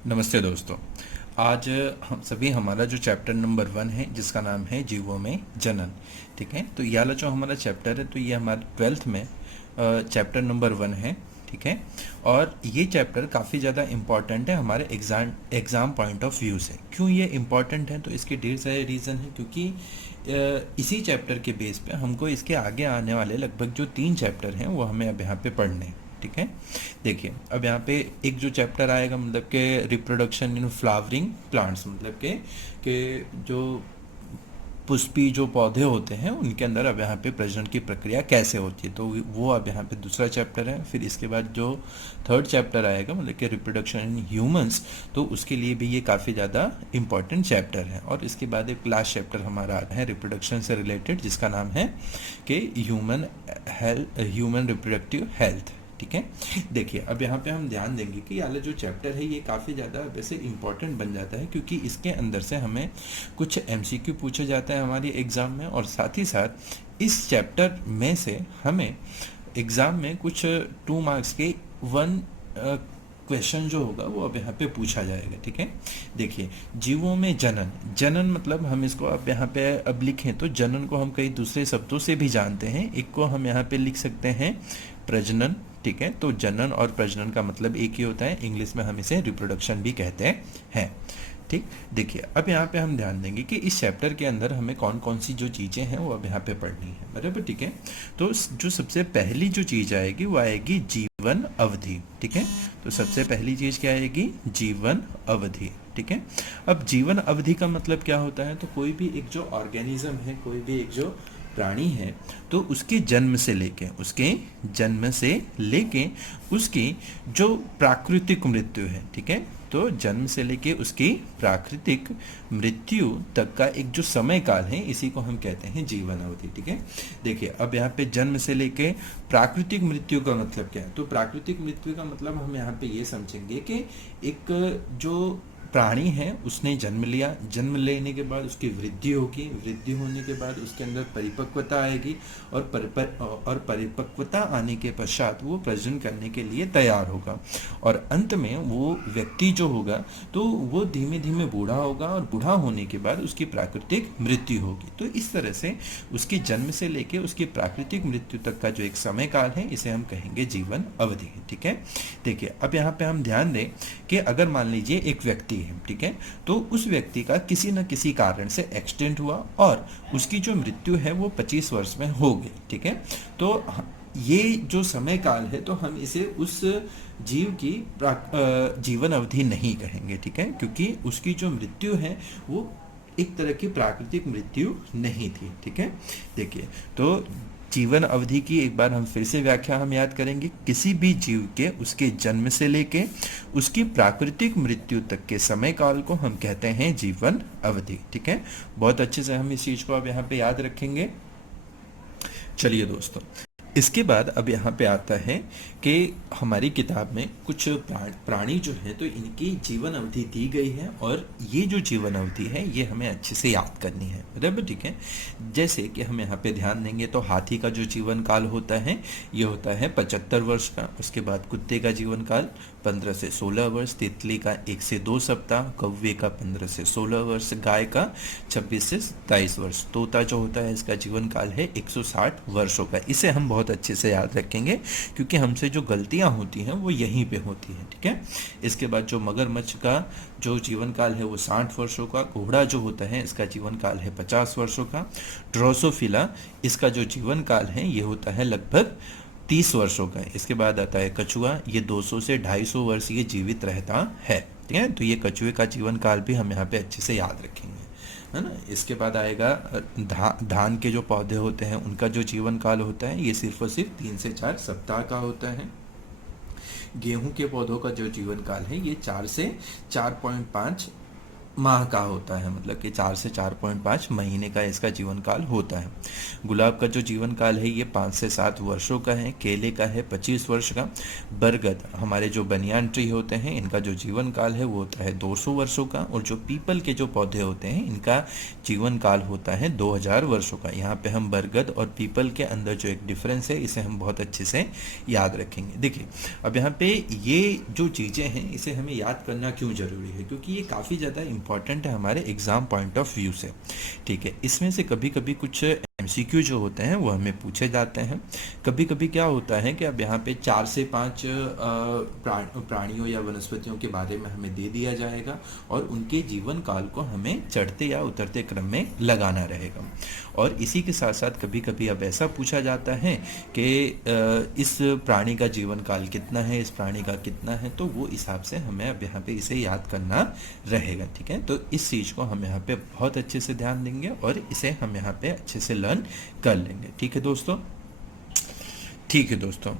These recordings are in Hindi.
नमस्ते दोस्तों। आज हम सभी हमारा जो चैप्टर नंबर 1 है जिसका नाम है जीवों में जनन। ठीक है, तो ये वाला जो हमारा चैप्टर है तो ये हमारे 12th में चैप्टर नंबर 1 है। ठीक है, और ये चैप्टर काफ़ी ज़्यादा इम्पॉर्टेंट है हमारे एग्ज़ाम पॉइंट ऑफ व्यू से। क्यों ये इम्पॉर्टेंट है? तो इसके ढेर सारे रीज़न है, क्योंकि इसी चैप्टर के बेस पे हमको इसके आगे आने वाले लगभग जो 3 चैप्टर हैं वो हमें अब यहाँ पे पढ़ने हैं। ठीक है, देखिए अब यहाँ पे एक जो चैप्टर आएगा मतलब के रिप्रोडक्शन इन फ्लावरिंग प्लांट्स, मतलब के जो पुष्पी जो पौधे होते हैं उनके अंदर अब यहाँ पे प्रजनन की प्रक्रिया कैसे होती है, तो वो अब यहाँ पे दूसरा चैप्टर है। फिर इसके बाद जो थर्ड चैप्टर आएगा मतलब कि रिप्रोडक्शन इन ह्यूमंस, तो उसके लिए भी ये काफ़ी ज़्यादा इंपॉर्टेंट चैप्टर है। और इसके बाद एक लास्ट चैप्टर हमारा आता है रिप्रोडक्शन से रिलेटेड, जिसका नाम है कि ह्यूमन रिप्रोडक्टिव हेल्थ। ठीक है, देखिए अब यहाँ पे हम ध्यान देंगे कि ये जो चैप्टर है ये काफ़ी ज़्यादा वैसे इंपॉर्टेंट बन जाता है, क्योंकि इसके अंदर से हमें कुछ एमसीक्यू पूछे जाते हैं हमारी एग्ज़ाम में, और साथ ही साथ इस चैप्टर में से हमें एग्ज़ाम में कुछ 2 मार्क्स के 1 क्वेश्चन जो होगा वो अब यहाँ पे पूछा जाएगा। ठीक है, देखिए जीवों में जनन, जनन मतलब हम इसको अब यहाँ पे अब लिखें तो जनन को हम कई दूसरे शब्दों से भी जानते हैं। एक को हम यहाँ पे लिख सकते हैं प्रजनन। ठीक है, तो जनन और प्रजनन का मतलब एक ही होता है, इंग्लिश में हम इसे रिप्रोडक्शन भी कहते हैं। ठीक, देखिए अब यहाँ पे हम ध्यान देंगे कि इस चैप्टर के अंदर हमें कौन कौन सी जो चीज़ें हैं वो अब यहाँ पे पढ़नी है, बराबर। ठीक है, तो जो सबसे पहली जो चीज़ आएगी वो आएगी जीवन अवधि। ठीक है, तो सबसे पहली चीज़ क्या आएगी? जीवन अवधि। ठीक है, अब जीवन अवधि का मतलब क्या होता है? तो कोई भी एक जो ऑर्गेनिज्म है, कोई भी एक जो प्राणी है, तो उसके जन्म से लेके उसकी जो प्राकृतिक मृत्यु है, ठीक है, तो जन्म से लेके उसकी प्राकृतिक मृत्यु तक का एक जो समय काल है इसी को हम कहते हैं जीवन अवधि। ठीक है, देखिए अब यहाँ पे जन्म से लेके प्राकृतिक मृत्यु का मतलब क्या है? तो प्राकृतिक मृत्यु का मतलब हम यहाँ पे ये समझेंगे कि एक जो प्राणी है उसने जन्म लिया, जन्म लेने के बाद उसकी वृद्धि होगी, वृद्धि होने के बाद उसके अंदर परिपक्वता आएगी, और परिपक्वता आने के पश्चात वो प्रजनन करने के लिए तैयार होगा, और अंत में वो व्यक्ति जो होगा तो वो धीमे धीमे बूढ़ा होगा, और बूढ़ा होने के बाद उसकी प्राकृतिक मृत्यु होगी। तो इस तरह से उसके जन्म से लेके उसकी प्राकृतिक मृत्यु तक का जो एक समय काल है इसे हम कहेंगे जीवन अवधि। ठीक है, देखिए अब यहाँ पे हम ध्यान दें कि अगर मान लीजिए एक व्यक्ति है, ठीक है, तो उस व्यक्ति का किसी न किसी कारण से एक्सीडेंट हुआ और उसकी जो मृत्यु है वो 25 वर्ष में हो गई। ठीक है, तो ये जो समय काल है तो हम इसे उस जीव की जीवन अवधि नहीं कहेंगे। ठीक है, क्योंकि उसकी जो मृत्यु है वो एक तरह की प्राकृतिक मृत्यु नहीं थी। ठीक है, देखिए तो जीवन अवधि की एक बार हम फिर से व्याख्या हम याद करेंगे। किसी भी जीव के उसके जन्म से लेके उसकी प्राकृतिक मृत्यु तक के समय काल को हम कहते हैं जीवन अवधि। ठीक है, बहुत अच्छे से हम इस चीज को अब यहाँ पे याद रखेंगे। चलिए दोस्तों, इसके बाद अब यहाँ पे आता है कि हमारी किताब में कुछ प्राणी जो है तो इनकी जीवन अवधि दी गई है, और ये जो जीवन अवधि है ये हमें अच्छे से याद करनी है, बराबर। ठीक है, जैसे कि हम यहाँ पे ध्यान देंगे तो हाथी का जो जीवन काल होता है ये होता है 75 वर्ष का। उसके बाद कुत्ते का जीवन काल 15 से 16 वर्ष, तितली का 1 से 2 सप्ताह, कौवे का 15 से 16 वर्ष, गाय का 26 से 27 वर्ष, तोता जो होता है इसका जीवन काल है 160 वर्षों का। इसे हम बहुत अच्छे से याद रखेंगे क्योंकि हमसे जो गलतियां होती हैं वो यहीं पे होती हैं। ठीक है, इसके बाद जो मगरमच्छ का जो जीवन काल है वो 60 वर्षों का, घोड़ा जो होता है इसका जीवन काल है 50 वर्षों का, ड्रोसोफिला इसका जो जीवन काल है ये होता है लगभग 30 वर्षों का। इसके बाद आता है कछुआ, ये 200 से 250 वर्ष ये जीवित रहता है। ठीक है, तो ये कछुए का जीवन काल भी हम यहाँ पे अच्छे से याद रखेंगे, है ना। इसके बाद आएगा धान के जो पौधे होते हैं उनका जो जीवन काल होता है ये सिर्फ और सिर्फ 3 से 4 सप्ताह का होता है। गेहूं के पौधों का जो जीवन काल है ये 4 से 4.5 माह का होता है, मतलब कि 4 से 4.5 महीने का इसका जीवन काल होता है। गुलाब का जो जीवन काल है ये 5 से 7 वर्षों का है। केले का है 25 वर्ष का। बरगद, हमारे जो बनियान ट्री होते हैं, इनका जो जीवन काल है वो होता है 200 वर्षों का। और जो पीपल के जो पौधे होते हैं इनका जीवन काल होता है 2000 वर्षों का। यहाँ पे हम बरगद और पीपल के अंदर जो एक डिफरेंस है इसे हम बहुत अच्छे से याद रखेंगे। देखिए, अब यहाँ पे ये जो चीज़ें हैं इसे हमें याद करना क्यों जरूरी है, क्योंकि ये काफ़ी ज़्यादा इंपॉर्टेंट है हमारे एग्जाम पॉइंट ऑफ व्यू से। ठीक है, इसमें से कभी कभी कुछ एमसीक्यू जो होते हैं वो हमें पूछे जाते हैं। कभी कभी क्या होता है कि अब यहाँ पे 4 से 5 प्राणियों या वनस्पतियों के बारे में हमें दे दिया जाएगा और उनके जीवन काल को हमें चढ़ते या उतरते क्रम में लगाना रहेगा। और इसी के साथ साथ कभी कभी अब ऐसा पूछा जाता है कि इस प्राणी का जीवन काल कितना है, इस प्राणी का कितना है, तो वो हिसाब से हमें अब यहाँ पे इसे याद करना रहेगा। ठीक है, तो इस चीज़ को हम यहाँ पे बहुत अच्छे से ध्यान देंगे और इसे हम यहाँ पे अच्छे से लर्न कर लेंगे। ठीक है दोस्तों, ठीक है दोस्तों,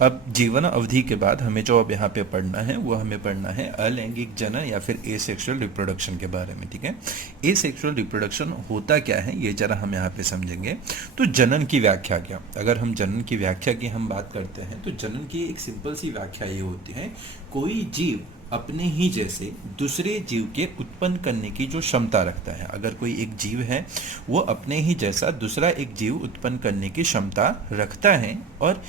अब जीवन अवधि के बाद हमें जो अब यहाँ पे पढ़ना है वो हमें पढ़ना है अलैंगिक जनन या फिर एसेक्सुअल रिप्रोडक्शन के बारे में। ठीक है, एसेक्सुअल रिप्रोडक्शन होता क्या है ये जरा हम यहाँ पे समझेंगे। तो जनन की व्याख्या क्या, अगर हम जनन की व्याख्या की हम बात करते हैं तो जनन की एक सिंपल सी व्याख्या ये होती है, कोई जीव अपने ही जैसे दूसरे जीव के उत्पन्न करने की जो क्षमता रखता है। अगर कोई एक जीव है वो अपने ही जैसा दूसरा एक जीव उत्पन्न करने की क्षमता रखता है और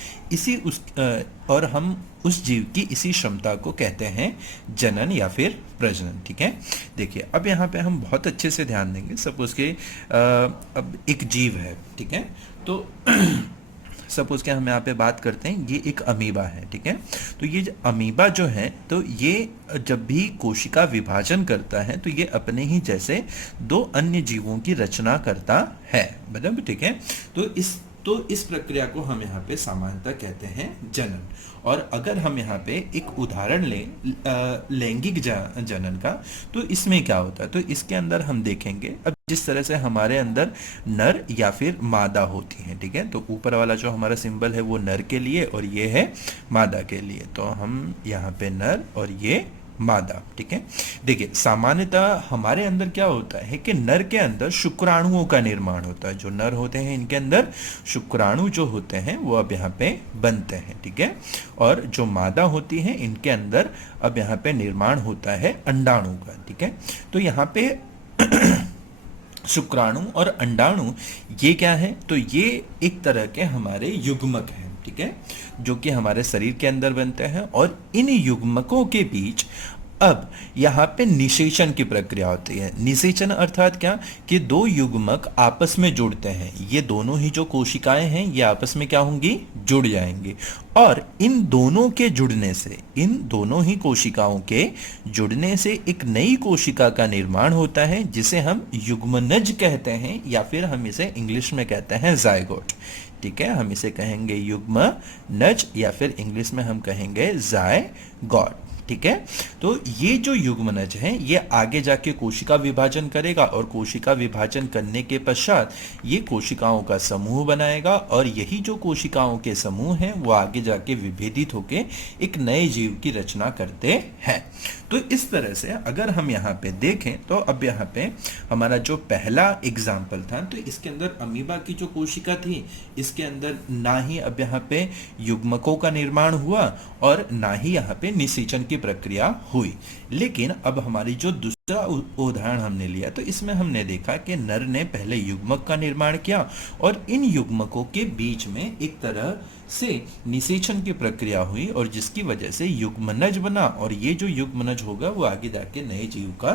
और हम उस जीव की इसी क्षमता को कहते हैं जनन या फिर प्रजनन। ठीक है, देखिए अब यहाँ पे हम बहुत अच्छे से ध्यान देंगे। सपोज के अब एक जीव है, ठीक है, तो सपोज के हम यहाँ पे बात करते हैं, ये एक अमीबा है। ठीक है, तो ये अमीबा जो है तो ये जब भी कोशिका विभाजन करता है तो ये अपने ही जैसे दो अन्य जीवों की रचना करता है, मतलब ठीक है। तो इस प्रक्रिया को हम यहाँ पे सामान्यतः कहते हैं जनन। और अगर हम यहाँ पे एक उदाहरण लें लैंगिक जनन का, तो इसमें क्या होता है, तो इसके अंदर हम देखेंगे अब जिस तरह से हमारे अंदर नर या फिर मादा होती है। ठीक है, तो ऊपर वाला जो हमारा सिंबल है वो नर के लिए और ये है मादा के लिए, तो हम यहाँ पे नर और ये मादा। ठीक है, देखिए सामान्यतः हमारे अंदर क्या होता है कि नर के अंदर शुक्राणुओं का निर्माण होता है। जो नर होते हैं इनके अंदर शुक्राणु जो होते हैं वो अब यहाँ पे बनते हैं। ठीक है, और जो मादा होती है इनके अंदर अब यहाँ पे निर्माण होता है अंडाणु का। ठीक है, तो यहाँ पे शुक्राणु और अंडाणु ये क्या है, तो ये एक तरह के हमारे युग्मक हैं। ठीक है, जो कि हमारे शरीर के अंदर बनते हैं और इन युग्मकों के बीच अब यहाँ पे निषेचन की प्रक्रिया होती है। निषेचन अर्थात क्या, कि दो युग्मक आपस में जुड़ते हैं। ये दोनों ही जो कोशिकाएं हैं ये आपस में क्या होंगी, जुड़ जाएंगी और इन दोनों के जुड़ने से, इन दोनों ही कोशिकाओं के जुड़ने से एक नई कोशिका का निर्माण होता है जिसे हम युग्मनज कहते हैं या फिर हम इसे इंग्लिश में कहते हैं जायगोट। ठीक है, हम इसे कहेंगे युग्मनज या फिर इंग्लिश में हम कहेंगे जायगोट। ठीक है, तो ये जो युग्मनज है ये आगे जाके कोशिका विभाजन करेगा और कोशिका विभाजन करने के पश्चात ये कोशिकाओं का समूह बनाएगा और यही जो कोशिकाओं के समूह हैं वो आगे जाके विभेदित होके एक नए जीव की रचना करते हैं। तो इस तरह से अगर हम यहाँ पे देखें तो अब यहाँ पे हमारा जो पहला एग्जाम्पल था, तो इसके अंदर अमीबा की जो कोशिका थी इसके अंदर ना ही अब यहाँ पे युग्मकों का निर्माण हुआ और ना ही यहाँ पे निषेचन की प्रक्रिया हुई। लेकिन अब हमारी जो दूसरा उदाहरण हमने लिया तो इसमें हमने देखा कि नर ने पहले युग्मक का निर्माण किया और इन युग्मकों के बीच में एक तरह से निषेचन की प्रक्रिया हुई और जिसकी वजह से युग्मनज बना और ये जो युग्मनज होगा वो आगे जाके नए जीव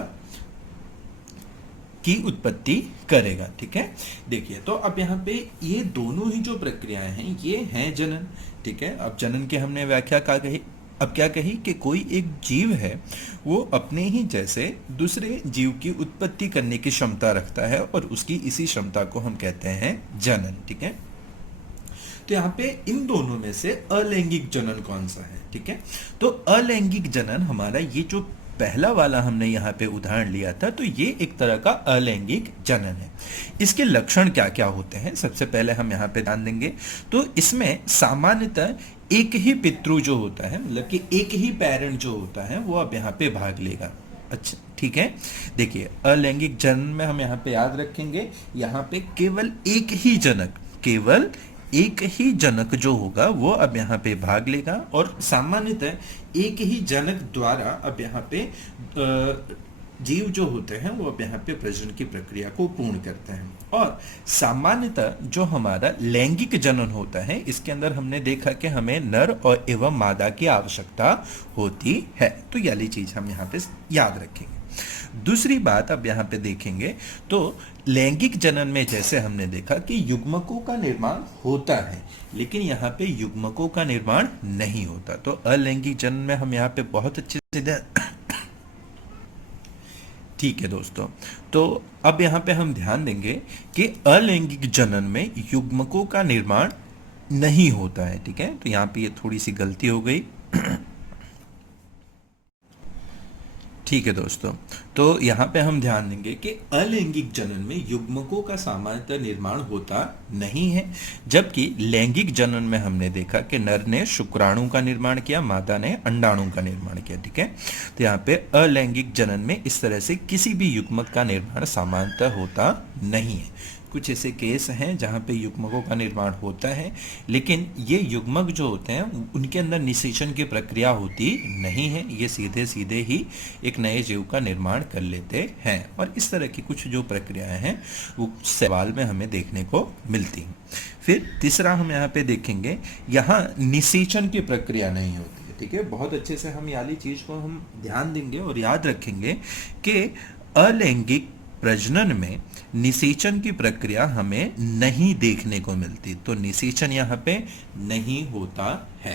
की उत्पत्ति करेगा। ठीक है, देखिए तो अब यहाँ पे ये दोनों ही जो प्रक्रियाएं हैं ये हैं जनन। ठीक है, अब जनन की हमने व्याख्या क्या कही, अब क्या कही कि कोई एक जीव है वो अपने ही जैसे दूसरे जीव की उत्पत्ति करने की क्षमता रखता है और उसकी इसी क्षमता को हम कहते हैं जनन। ठीक है, तो यहाँ पे इन दोनों में से अलैंगिक जनन कौन सा है। ठीक है, तो अलैंगिक जनन हमारा ये जो पहला वाला हमने यहाँ पे उदाहरण लिया था तो ये एक तरह का अलैंगिक जनन है। इसके लक्षण क्या क्या होते हैं, सबसे पहले हम यहाँ पे ध्यान देंगे तो इसमें सामान्यतः एक ही पितृ जो होता है, मतलब कि एक ही पेरेंट जो होता है वो अब यहाँ पे भाग लेगा। अच्छा ठीक है, देखिए अलैंगिक जनन में हम यहाँ पे याद रखेंगे, यहाँ पे केवल एक ही जनक, केवल एक ही जनक जो होगा वो अब यहाँ पे भाग लेगा, और सामान्यतः एक ही जनक द्वारा अब यहाँ पे जीव जो होते हैं वो अब यहाँ पे प्रजनन की प्रक्रिया को पूर्ण करते हैं। और सामान्यतः जो हमारा लैंगिक जनन होता है, इसके अंदर हमने देखा कि हमें नर और एवं मादा की आवश्यकता होती है, तो ये वाली चीज हम यहाँ पे याद रखेंगे। दूसरी बात अब यहाँ पे देखेंगे तो लैंगिक जनन में जैसे हमने देखा कि युग्मकों का निर्माण होता है, लेकिन यहाँ पे युग्मकों का निर्माण नहीं होता। तो अलैंगिक जनन में हम यहाँ पे बहुत अच्छे से ठीक है दोस्तों, तो अब यहाँ पे हम ध्यान देंगे कि अलैंगिक जनन में युग्मकों का निर्माण नहीं होता है। ठीक है, तो यहाँ पे ये थोड़ी सी गलती हो गई। ठीक है दोस्तों, तो यहाँ पे हम ध्यान देंगे कि अलैंगिक जनन में युग्मकों का सामान्यतः निर्माण होता नहीं है, जबकि लैंगिक जनन में हमने देखा कि नर ने शुक्राणु का निर्माण किया, मादा ने अंडाणु का निर्माण किया। ठीक है, तो यहाँ पे अलैंगिक जनन में इस तरह से किसी भी युग्मक का निर्माण सामान्यतः होता नहीं है। कुछ ऐसे केस हैं जहाँ पे युग्मकों का निर्माण होता है, लेकिन ये युग्मक जो होते हैं उनके अंदर निषेचन की प्रक्रिया होती नहीं है, ये सीधे सीधे ही एक नए जीव का निर्माण कर लेते हैं। और इस तरह की कुछ जो प्रक्रियाएं हैं वो सवाल में हमें देखने को मिलती हैं। फिर तीसरा हम यहाँ पे देखेंगे, यहाँ निषेचन की प्रक्रिया नहीं होती है। ठीक है, बहुत अच्छे से हम वाली चीज को हम ध्यान देंगे और याद रखेंगे कि अलैंगिक प्रजनन में निषेचन की प्रक्रिया हमें नहीं देखने को मिलती, तो निषेचन यहाँ पे नहीं होता है।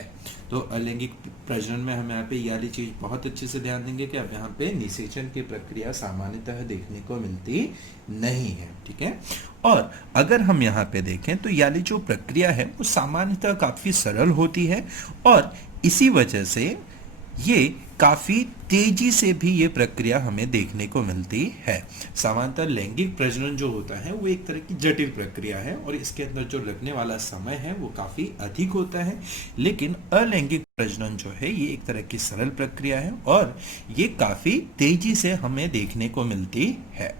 तो अलैंगिक प्रजनन में हम यहाँ पे ये वाली चीज बहुत अच्छे से ध्यान देंगे कि अब यहाँ पे निषेचन की प्रक्रिया सामान्यतः देखने को मिलती नहीं है। ठीक है, और अगर हम यहाँ पे देखें तो ये वाली जो प्रक्रिया है वो सामान्यतः काफी सरल होती है, और इसी वजह से ये काफी तेजी से भी ये प्रक्रिया हमें देखने को मिलती है। सामान्यतः लैंगिक प्रजनन जो होता है वो एक तरह की जटिल प्रक्रिया है, और इसके अंदर जो लगने वाला समय है वो काफी अधिक होता है, लेकिन अलैंगिक प्रजनन जो है ये एक तरह की सरल प्रक्रिया है और ये काफी तेजी से हमें देखने को मिलती है।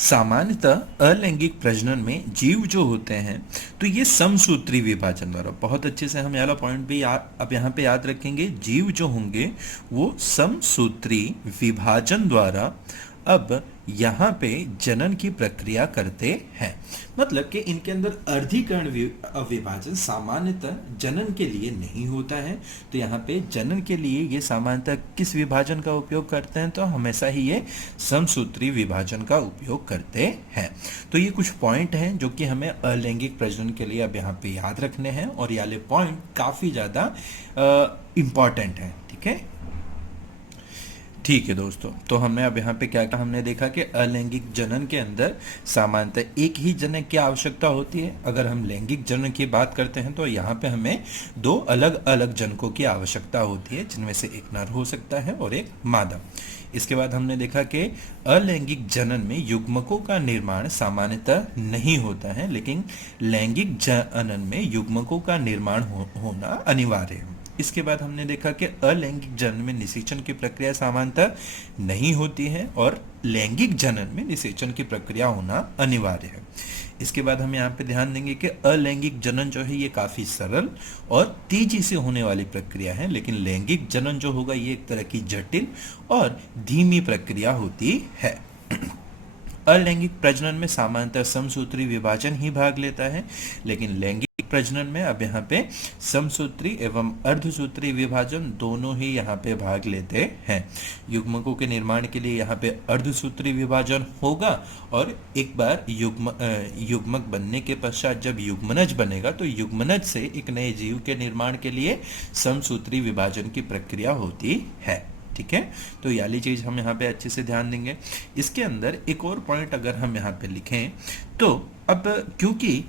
सामान्यतः अलैंगिक प्रजनन में जीव जो होते हैं तो ये समसूत्री विभाजन द्वारा, बहुत अच्छे से हम वाला पॉइंट भी अब यहाँ पे याद रखेंगे, जीव जो होंगे वो समसूत्री विभाजन द्वारा अब यहाँ पे जनन की प्रक्रिया करते हैं। मतलब कि इनके अंदर अर्धीकरण विभाजन सामान्यतः जनन के लिए नहीं होता है, तो यहाँ पे जनन के लिए ये सामान्यतः किस विभाजन का उपयोग करते हैं, तो हमेशा ही ये समसूत्री विभाजन का उपयोग करते हैं। तो ये कुछ पॉइंट हैं जो कि हमें अलैंगिक प्रजनन के लिए अब यहाँ पे याद रखने हैं, और ये वाले पॉइंट काफी ज्यादा इंपॉर्टेंट है। ठीक है, ठीक है दोस्तों, तो हमने अब यहाँ पे क्या कहा, हमने देखा कि अलैंगिक जनन के अंदर सामान्यतः एक ही जनक की आवश्यकता होती है। अगर हम लैंगिक जनन की बात करते हैं तो यहाँ पे हमें दो अलग अलग जनकों की आवश्यकता होती है, जिनमें से एक नर हो सकता है और एक मादा। इसके बाद हमने देखा कि अलैंगिक जनन में युग्मकों का निर्माण सामान्यतः नहीं होता है, लेकिन लैंगिक जनन में युग्मकों का निर्माण होना अनिवार्य है। इसके बाद हमने देखा कि अलैंगिक जनन में निषेचन की प्रक्रिया सामान्यतः नहीं होती है और लैंगिक जनन में निषेचन की प्रक्रिया होना अनिवार्य है। इसके बाद हम यहाँ पे ध्यान देंगे कि अलैंगिक जनन जो है ये काफी सरल और तेजी से होने वाली प्रक्रिया है, लेकिन लैंगिक जनन जो होगा ये एक तरह की जटिल और धीमी प्रक्रिया होती है। अलैंगिक प्रजनन में सामान्यतः समसूत्री विभाजन ही भाग लेता है, लेकिन लैंगिक प्रजनन में अब यहाँ पे समसूत्री एवं अर्धसूत्री विभाजन दोनों ही यहाँ पे भाग लेते हैं। युग्मकों के निर्माण के लिए यहाँ पे अर्धसूत्री विभाजन होगा, और एक बार युग्मक बनने के पश्चात जब युग्मनज बनेगा तो युग्मनज से एक नए जीव के निर्माण के लिए समसूत्री विभाजन की प्रक्रिया होती है। ठीक है, तो ये वाली चीज हम यहाँ पे अच्छे से ध्यान देंगे। इसके अंदर एक और पॉइंट अगर हम यहाँ पे लिखें तो अब क्योंकि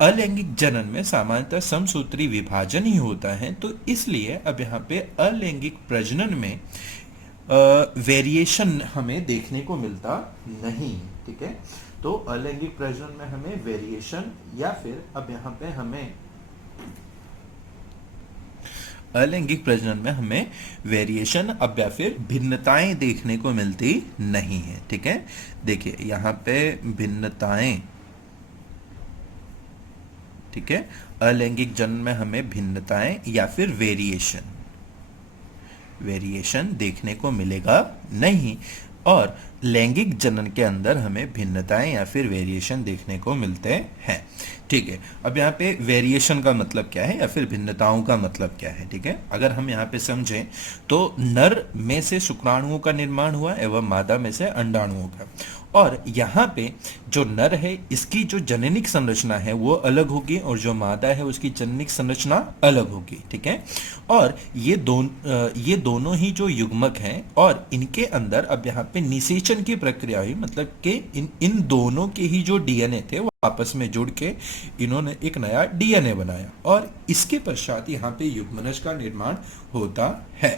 अलैंगिक जनन में सामान्यतः समसूत्री विभाजन ही होता है, तो इसलिए अब यहाँ पे अलैंगिक प्रजनन में वेरिएशन हमें देखने को मिलता नहीं। ठीक है, तो अलैंगिक प्रजनन में हमें वेरिएशन या फिर अब यहाँ पे हमें अलैंगिक प्रजनन में हमें वेरिएशन अब या फिर भिन्नताएं देखने को मिलती नहीं है। ठीक है, देखिए यहाँ पे भिन्नताएं, ठीक है, अलैंगिक जनन में हमें भिन्नताएं या फिर वेरिएशन देखने को मिलेगा नहीं, और लैंगिक जनन के अंदर हमें भिन्नताएं या फिर वेरिएशन देखने को मिलते हैं। ठीक है, अब यहाँ पे वेरिएशन का मतलब क्या है या फिर भिन्नताओं का मतलब क्या है। ठीक है, अगर हम यहाँ पे समझें तो नर में से शुक्राणुओं का निर्माण हुआ एवं मादा में से अंडाणुओं का, और यहाँ पे जो नर है इसकी जो जननिक संरचना है वो अलग होगी और जो मादा है उसकी जननिक संरचना अलग होगी। ठीक है, और ये दोनों ही जो युग्मक हैं और इनके अंदर अब यहाँ पे निषेचन की प्रक्रिया हुई, मतलब कि इन दोनों के ही जो डीएनए थे वो आपस में जुड़ के इन्होंने एक नया डीएनए बनाया, और इसके पश्चात यहाँ पे युग्मनज का निर्माण होता है।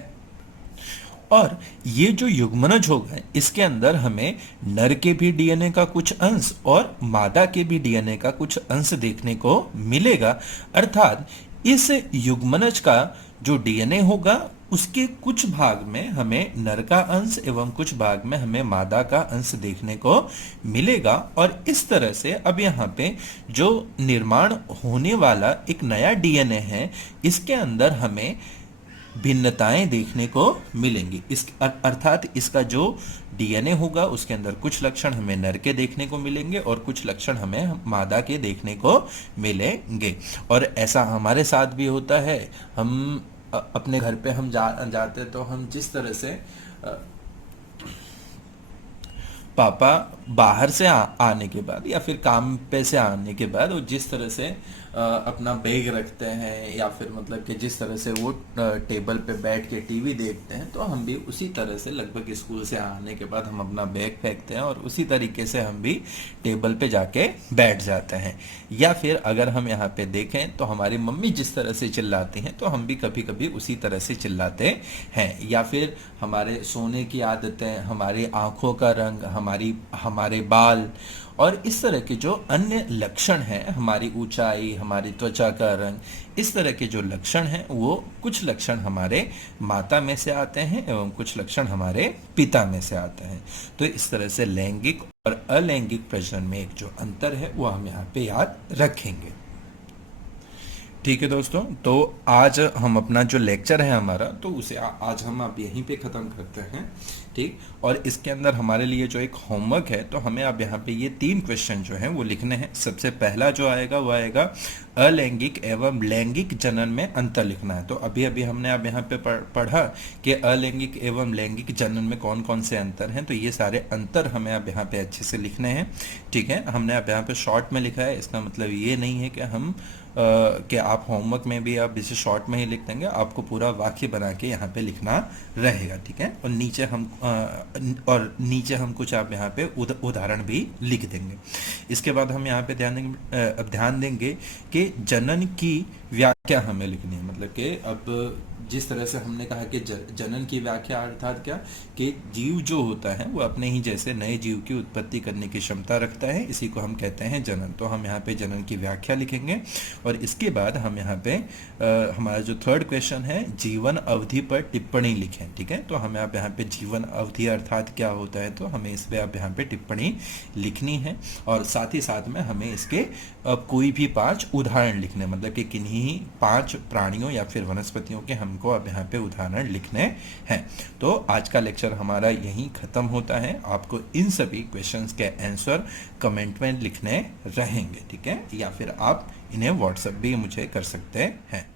और ये जो युग्मनज होगा इसके अंदर हमें नर के भी डीएनए का कुछ अंश और मादा के भी डीएनए का कुछ अंश देखने को मिलेगा, अर्थात इस युग्मनज का जो डीएनए होगा उसके कुछ भाग में हमें नर का अंश एवं कुछ भाग में हमें मादा का अंश देखने को मिलेगा। और इस तरह से अब यहाँ पे जो निर्माण होने वाला एक नया डीएनए है इसके अंदर हमें भिन्नताएं देखने को मिलेंगी। इस अर्थात इसका जो डीएनए होगा उसके अंदर कुछ लक्षण हमें नर के देखने को मिलेंगे और कुछ लक्षण हमें मादा के देखने को मिलेंगे। और ऐसा हमारे साथ भी होता है। हम अपने घर पे हम जाते तो हम जिस तरह से पापा बाहर से आने के बाद या फिर काम पे से आने के बाद वो जिस तरह से अपना बैग रखते हैं या फिर मतलब कि जिस तरह से वो टेबल पे बैठ के टीवी देखते हैं, तो हम भी उसी तरह से लगभग स्कूल से आने के बाद हम अपना बैग फेंकते हैं और उसी तरीके से हम भी टेबल पे जाके बैठ जाते हैं। या फिर अगर हम यहाँ पे देखें तो हमारी मम्मी जिस तरह से चिल्लाती हैं तो हम भी कभी कभी उसी तरह से चिल्लाते हैं। या फिर हमारे सोने की आदतें, हमारी आंखों का रंग, हमारे बाल और इस तरह के जो अन्य लक्षण हैं, हमारी ऊंचाई, हमारी त्वचा का रंग, इस तरह के जो लक्षण हैं वो कुछ लक्षण हमारे माता में से आते हैं एवं कुछ लक्षण हमारे पिता में से आते हैं। तो इस तरह से लैंगिक और अलैंगिक प्रजनन में एक जो अंतर है वो हम यहाँ पे याद रखेंगे। ठीक है दोस्तों, तो आज हम अपना जो लेक्चर है हमारा तो उसे आज हम अब यहीं पे ख़त्म करते हैं। ठीक, और इसके अंदर हमारे लिए जो एक होमवर्क है तो हमें अब यहाँ पे ये 3 क्वेश्चन जो हैं वो लिखने हैं। सबसे पहला जो आएगा वो आएगा अलैंगिक एवं लैंगिक जनन में अंतर लिखना है। तो अभी हमने अब यहाँ पे पढ़ा कि अलैंगिक एवं लैंगिक जनन में कौन कौन से अंतर हैं, तो ये सारे अंतर हमें अब यहाँ पे अच्छे से लिखने हैं। ठीक है, हमने अब यहाँ पे शॉर्ट में लिखा है, इसका मतलब ये नहीं है कि हम कि आप होमवर्क में भी आप इसे शॉर्ट में ही लिख देंगे, आपको पूरा वाक्य बना के यहाँ पे लिखना रहेगा। ठीक है, और नीचे हम कुछ आप यहाँ पे उदाहरण भी लिख देंगे। इसके बाद हम यहाँ पे ध्यान देंगे कि जनन की व्याख्या हमें लिखनी है। मतलब कि अब जिस तरह से हमने कहा कि जनन की व्याख्या अर्थात क्या, कि जीव जो होता है वो अपने ही जैसे नए जीव की उत्पत्ति करने की क्षमता रखता है, इसी को हम कहते हैं जनन। तो हम यहाँ पे जनन की व्याख्या लिखेंगे। और इसके बाद हम यहाँ पे हमारा जो 3rd क्वेश्चन है जीवन अवधि पर टिप्पणी लिखें। ठीक है, तो हमें अब यहाँ पे जीवन अवधि अर्थात क्या होता है तो हमें इस पे अब यहाँ पे टिप्पणी लिखनी है। और साथ ही साथ में हमें इसके कोई भी 5 उदाहरण लिखने, मतलब कि किन्हीं 5 प्राणियों या फिर वनस्पतियों के हमको अब यहाँ पे उदाहरण लिखने हैं। तो आज का लेक्चर हमारा यहीं खत्म होता है। आपको इन सभी क्वेश्चंस के आंसर कमेंट में लिखने रहेंगे। ठीक है, या फिर आप इन्हें व्हाट्सएप भी मुझे कर सकते हैं।